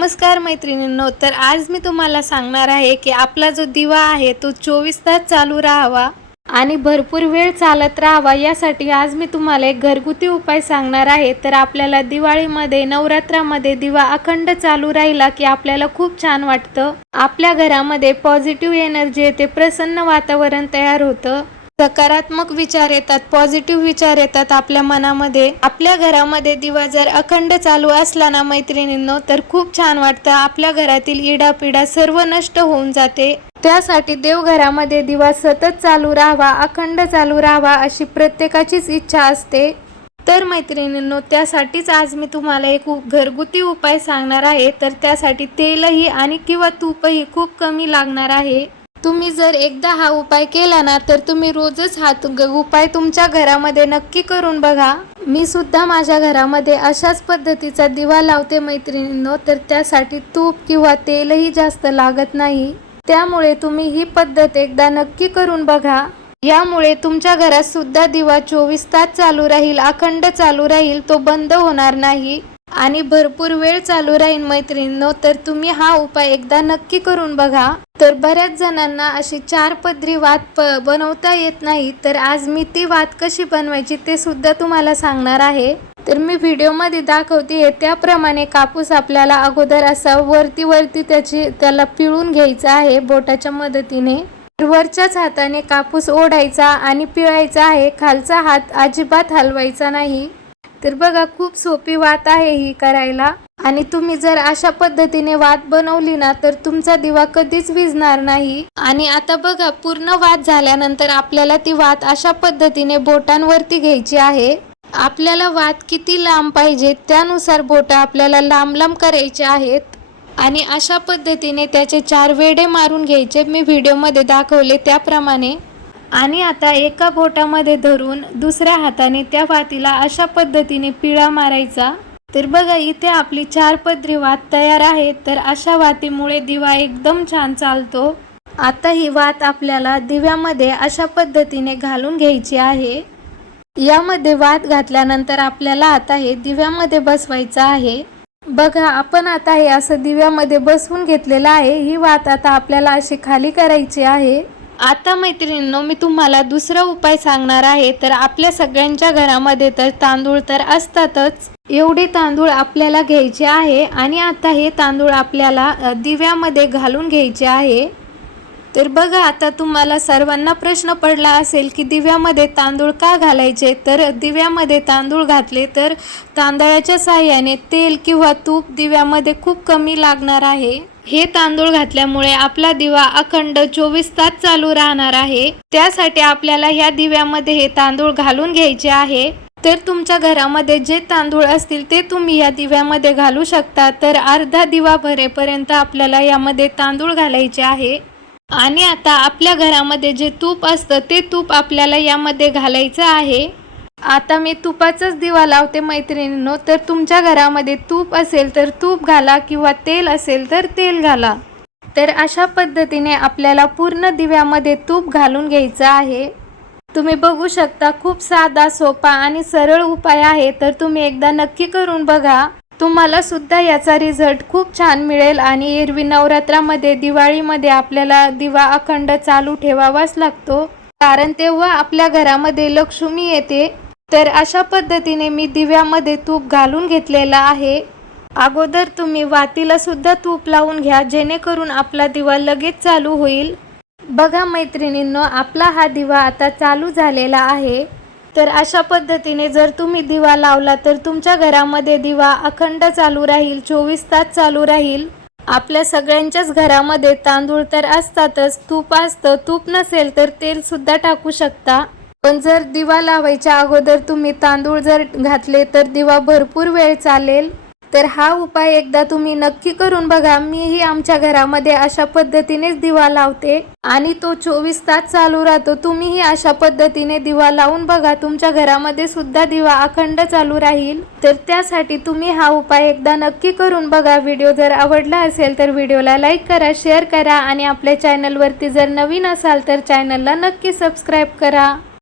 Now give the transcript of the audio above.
नमस्कार मैत्रिणींनो, तर आज मी तुम्हाला सांगणार आहे की आपला जो दिवा आहे तो 24 तास चालू राहावा आणि भरपूर वेळ चालत राहावा। यासाठी आज मी तुम्हाला एक घरगुती उपाय सांगणार आहे। तर आपल्याला दिवाळीमध्ये नवरात्रामध्ये दिवा अखंड चालू राहिला की आपल्याला खूप छान वाटतं, आपल्या घरामध्ये पॉझिटिव्ह एनर्जी येते, प्रसन्न वातावरण तयार होतं, सकारात्मक विचार येतात, पॉझिटिव्ह विचार येतात आपल्या मनामध्ये। आपल्या घरामध्ये दिवा जर अखंड चालू असला ना मैत्रिणींनो, तर खूप छान वाटतं, आपल्या घरातील इडापिडा सर्व नष्ट होऊन जाते। त्यासाठी देवघरामध्ये दिवा सतत चालू राहावा, अखंड चालू राहावा अशी प्रत्येकाचीच इच्छा असते। तर मैत्रिणींनो, त्यासाठीच आज मी तुम्हाला एक घरगुती उपाय सांगणार आहे। तर त्यासाठी तेलही आणि किंवा तूपही खूप कमी लागणार आहे। तुम्ही जर एकदा हा उपाय केला ना, तर तुम्ही रोजच हा उपाय तुमच्या घरामध्ये नक्की करून बघा। मी सुद्धा माझ्या घरामध्ये अशाच पद्धतीचा दिवा लावते मैत्रिणींनो, तर त्यासाठी तूप किंवा तेलही जास्त लागत नाही। त्यामुळे तुम्ही ही पद्धत एकदा नक्की करून बघा। यामुळे तुमच्या घरात सुद्धा दिवा 24 तास चालू राहील, अखंड चालू राहील, तो बंद होणार नाही आणि भरपूर वेळ चालू राहील मैत्रिणींनो। तर तुम्ही हा उपाय एकदा नक्की करून बघा। तर बऱ्याच जणांना अशी 4 पदरी वात बनवता येत नाही, तर आज मी ती वात कशी बनवायची ते सुद्धा तुम्हाला सांगणार आहे। तर मी व्हिडिओमध्ये दाखवते त्याप्रमाणे कापूस आपल्याला अगोदर असा वरती त्याला पिळून घ्यायचा आहे बोटाच्या मदतीने। वरच्याच हाताने कापूस ओढायचा आणि पिळायचा आहे, खालचा हात अजिबात हलवायचा नाही। तर बघा, खूप सोपी वात आहे ही करायला आणि तुम्ही जर अशा पद्धतीने वात बनवली ना, तर तुमचा दिवा कधीच विझणार नाही। आणि आता बघा, पूर्ण वात झाल्यानंतर आपल्याला ती वात अशा पद्धतीने बोटांवरती घ्यायची आहे। आपल्याला वात किती लांब पाहिजे त्यानुसार बोट आपल्याला लांब लांब करायचे आहेत आणि अशा पद्धतीने त्याचे 4 वेढे मारून घ्यायचे, मी व्हिडिओमध्ये दाखवले त्याप्रमाणे। आणि आता एका बोटामध्ये धरून दुसऱ्या हाताने त्या वातीला अशा पद्धतीने पिळा मारायचा। तर बघा, इथे आपली 4 पदरी वात तयार आहे। तर अशा वातीमुळे दिवा एकदम छान चालतो। आता ही वात आपल्याला दिव्यामध्ये अशा पद्धतीने घालून घ्यायची आहे। यामध्ये वात घातल्यानंतर आपल्याला आता हे दिव्यामध्ये बसवायचं आहे। बघा, आपण आता हे असं दिव्यामध्ये बसवून घेतलेलं आहे। ही वात आता आपल्याला अशी खाली करायची आहे। आता मैत्रिणींनो, मी तुम्हाला दुसरा उपाय सांगणार आहे। तर आपल्या सगळ्यांच्या घरामध्ये तर तांदूळ तर असतातच, एवढे तांदूळ आपल्याला घ्यायचे आहे आणि आता हे तांदूळ आपल्याला दिव्यामध्ये घालून घ्यायचे आहे। तर बघा, आता तुम्हाला सर्वांना प्रश्न पडला असेल की दिव्यामध्ये तांदूळ का घालायचे। तर दिव्यामध्ये तांदूळ घातले तर तांदळाच्या साहाय्याने तेल किंवा तूप दिव्यामध्ये खूप कमी लागणार आहे। हे तांदूळ घातल्यामुळे आपला दिवा अखंड 24 तास चालू राहणार आहे। त्यासाठी आपल्याला ह्या दिव्यामध्ये हे तांदूळ घालून घ्यायचे आहे। तर तुमच्या घरामध्ये जे तांदूळ असतील ते तुम्ही या दिव्यामध्ये घालू शकता। तर अर्धा दिवा भरेपर्यंत आपल्याला यामध्ये तांदूळ घालायचे आहे। आणि आता आपल्या घरामध्ये जे तूप असतं ते तूप आपल्याला यामध्ये घालायचं आहे। आता मी तुपाचाच दिवा लावते मैत्रिणींनो, तर तुमच्या घरामध्ये तूप असेल तर तूप घाला किंवा तेल असेल तर तेल घाला। तर अशा पद्धतीने आपल्याला पूर्ण दिव्यामध्ये तूप घालून घ्यायचं आहे। तुम्ही बघू शकता, खूप साधा, सोपा आणि सरळ उपाय आहे। तर तुम्ही एकदा नक्की करून बघा, तुम्हाला सुद्धा याचा रिझल्ट खूप छान मिळेल। आणि एरवी नवरात्रामध्ये, दिवाळीमध्ये आपल्याला दिवा अखंड चालू ठेवावाच लागतो, कारण तेव्हा आपल्या घरामध्ये लक्ष्मी येते। तर अशा पद्धतीने मी दिव्यामध्ये तूप घालून घेतलेला आहे। अगोदर तुम्ही वातीला सुद्धा तूप लावून घ्या, जेणेकरून आपला दिवा लगेच चालू होईल। बघा मैत्रिणींनो, आपला हा दिवा आता चालू झालेला आहे। तर अशा पद्धतीने जर तुम्ही दिवा लावला तर तुमच्या घरामध्ये दिवा अखंड चालू राहील, 24 तास चालू राहील। आपल्या सगळ्यांच्याच घरामध्ये तांदूळ तर असतातच, तूप असतं, तूप नसेल तर तेल सुद्धा टाकू शकता। पण जर दिवा लावायच्या अगोदर तुम्ही तांदूळ जर घातले तर दिवा भरपूर वेळ चालेल। तर हा उपाय एकदा तुम्ही नक्की करून बघा। मीही आमच्या घरामध्ये अशा पद्धतीनेच दिवा लावते आणि तो 24 तास चालू राहतो। तुम्हीही अशा पद्धतीने दिवा लावून बघा, तुमच्या घरामध्ये सुद्धा दिवा अखंड चालू राहील। तर त्यासाठी तुम्ही हा उपाय एकदा नक्की करून बघा। व्हिडिओ जर आवडला असेल तर व्हिडिओला लाईक करा, शेअर करा आणि आपल्या चॅनलवरती जर नवीन असाल तर चॅनलला नक्की सबस्क्राईब करा।